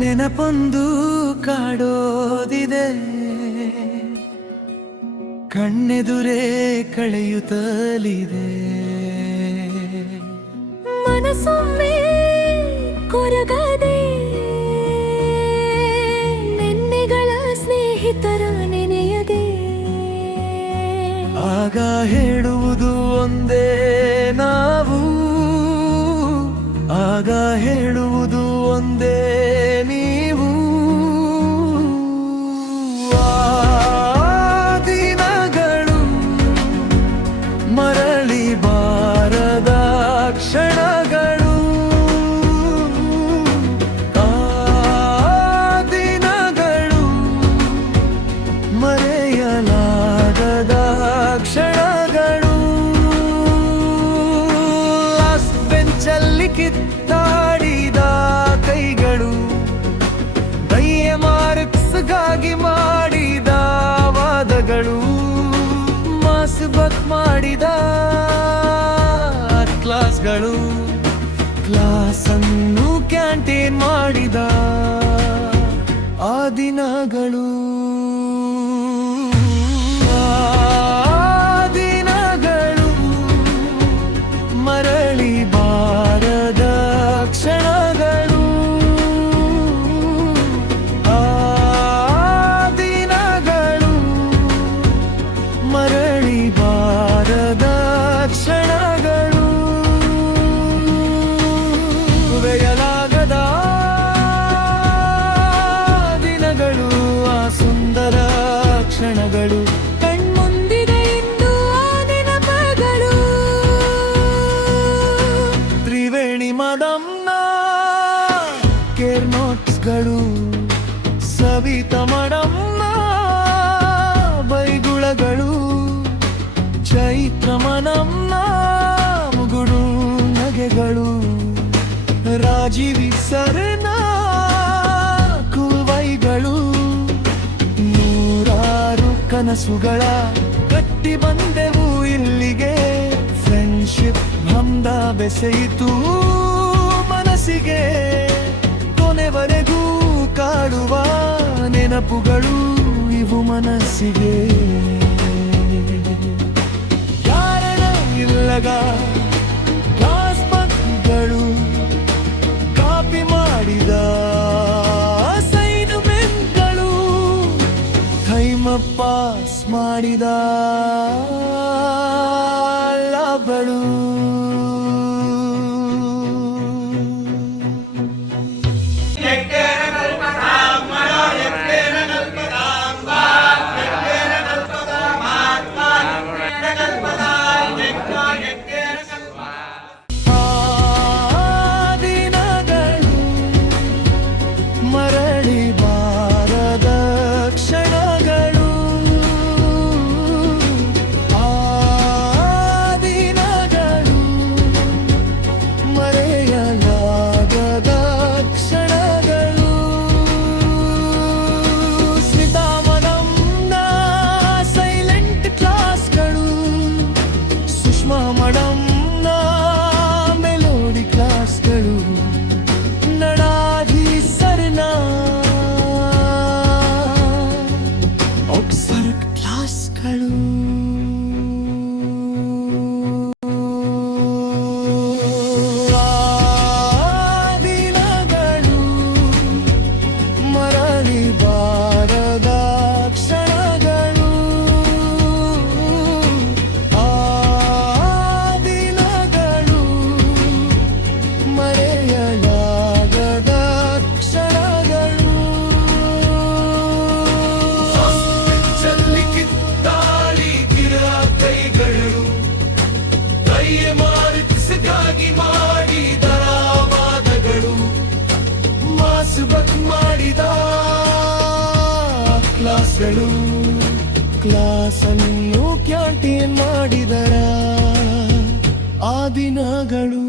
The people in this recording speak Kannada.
ನೆನಪೊಂದು ಕಾಡೋದಿದೆ, ಕಣ್ಣೆದುರೇ ಕಳೆಯುತ್ತಲಿದೆ. ಮನಸ್ಸೊಮ್ಮೆ ಕೊರಗದೆ ನೆನ್ನೆಗಳ ಸ್ನೇಹಿತರ ನೆನೆಯದೆ, ಆಗ ಹೇಳುವುದು ಒಂದೇ ನಾವು, ಆಗ ಹೇಳುವುದು ಒಂದೇ ನೀವು. ದಿನಗಳು ಮರಳಿ ಬಾರದ ಕ್ಷಣಗಳು, ದಿನಗಳು ಮರೆಯಲಾಗದ ಕ್ಷಣಗಳು. ಲಾಸ್ಟ್ ಬೆಂಚಲ್ಲಿ ಕಿತ್ತಾಡಿದ ಕೈಗಳು, ದಯ್ಯ ಮಾರ್ಕ್ಸ್ಗಾಗಿ ಮಾಡಿದ ವಾದಗಳು, ಮಾಸ್ ಬಕ್ ಮಾಡಿದ ಕ್ಲಾಸ್ಗಳು, ಕ್ಲಾಸನ್ನು ಕ್ಯಾಂಟೀನ್ ಮಾಡಿದ ಆ ದಿನಗಳು. ದಿನಗಳು ಮರಳಿ ಬಾರದ ಕ್ಷಣಗಳು, ದಿನಗಳು ಮರಳಿ ಬಾರದ ಕ್ಷಣಗಳು. ಮರೆಯಲಾಗದ ದಿನಗಳು, ಆ ಸುಂದರ ಕ್ಷಣಗಳು ಕಣ್ಮುಂದಿದೆ ಇಂದು ಆ ನೆನಪುಗಳು. ತ್ರಿವೇಣಿ ಮದಮ್ನ ಕೇರ್ ನೋಟ್ಸ್ಗಳು, ಸವಿತಾ ಮಡಮ್ನ ಬೈಗುಳಗಳು, ಚೈತ್ರ ಮನಮ್ನ ಮುಗುಡು ನಗೆಗಳು, ರಾಜೀವಿ ಸರ್ನ ಕುವೈಗಳು, ನೂರಾರು ಕನಸುಗಳ ಕಟ್ಟಿ ಬಂದೆವು ಇಲ್ಲಿಗೆ. ಫ್ರೆಂಡ್ಶಿಪ್ ಬಂದ ಬೆಸೆಯಿತು ಮನಸ್ಸಿಗೆ, ಕೊನೆವರೆಗೂ ಕಾಡುವ ನೆನಪುಗಳು ಇವು ಮನಸ್ಸಿಗೆ. ಕಾರಣ ಇಲ್ಲಗ ಕ್ಲಾಸ್ಮಕ್ಗಳು ಕಾಪಿ ಮಾಡಿದ ಅಸೈನ್ಮೆಂಟ್ಗಳು, ಟೈಮ್ ಪಾಸ್ ಮಾಡಿದ ಲಾಭಗಳು. ದಿನಗಳು ಮರಳಿ ಬಾರದ ಕ್ಷಣಗಳು, ದಿನಗಳು ಮರೆಯಲಾಗದ ಕ್ಷಣಗಳು. ಸ್ಮಿತಾ ಮಡಮ್ನ ಸೈಲೆಂಟ್ ಕ್ಲಾಸ್ಗಳು, ಸುಷ್ಮಾ ಮಡಮ್ನ ಮೆಲೋಡಿ ಕ್ಲಾಸ್ಗಳು, ನಡಾಧಿ ಸರ್ನ ಆಬ್ಸರ್ವ್ ಕ್ಲಾಸ್ಗಳು. ದಿನಗಳು ಮರಳಿ ಬಾರದ ಕ್ಷಣಗಳು, ದಿನಗಳು ಮರೆಯಲಾಗದ ಕ್ಷಣಗಳು. ಬೆಂಚಲ್ಲಿ ಕಿತ್ತಾಡಿದ ಕೈಗಳು, ದಯ್ಯ ಮಾರ್ಕ್ಸ್ಗಾಗಿ ಮಾಡಿದ ವಾದಗಳು, ಮಾಸು ಬಕ್ ಮಾಡಿದ ಕ್ಲಾಸ್ಗಳು, ಕ್ಲಾಸನ್ನು ಕ್ಯಾಂಟೀನ್ ಮಾಡಿದರ ಆ ದಿನಗಳು.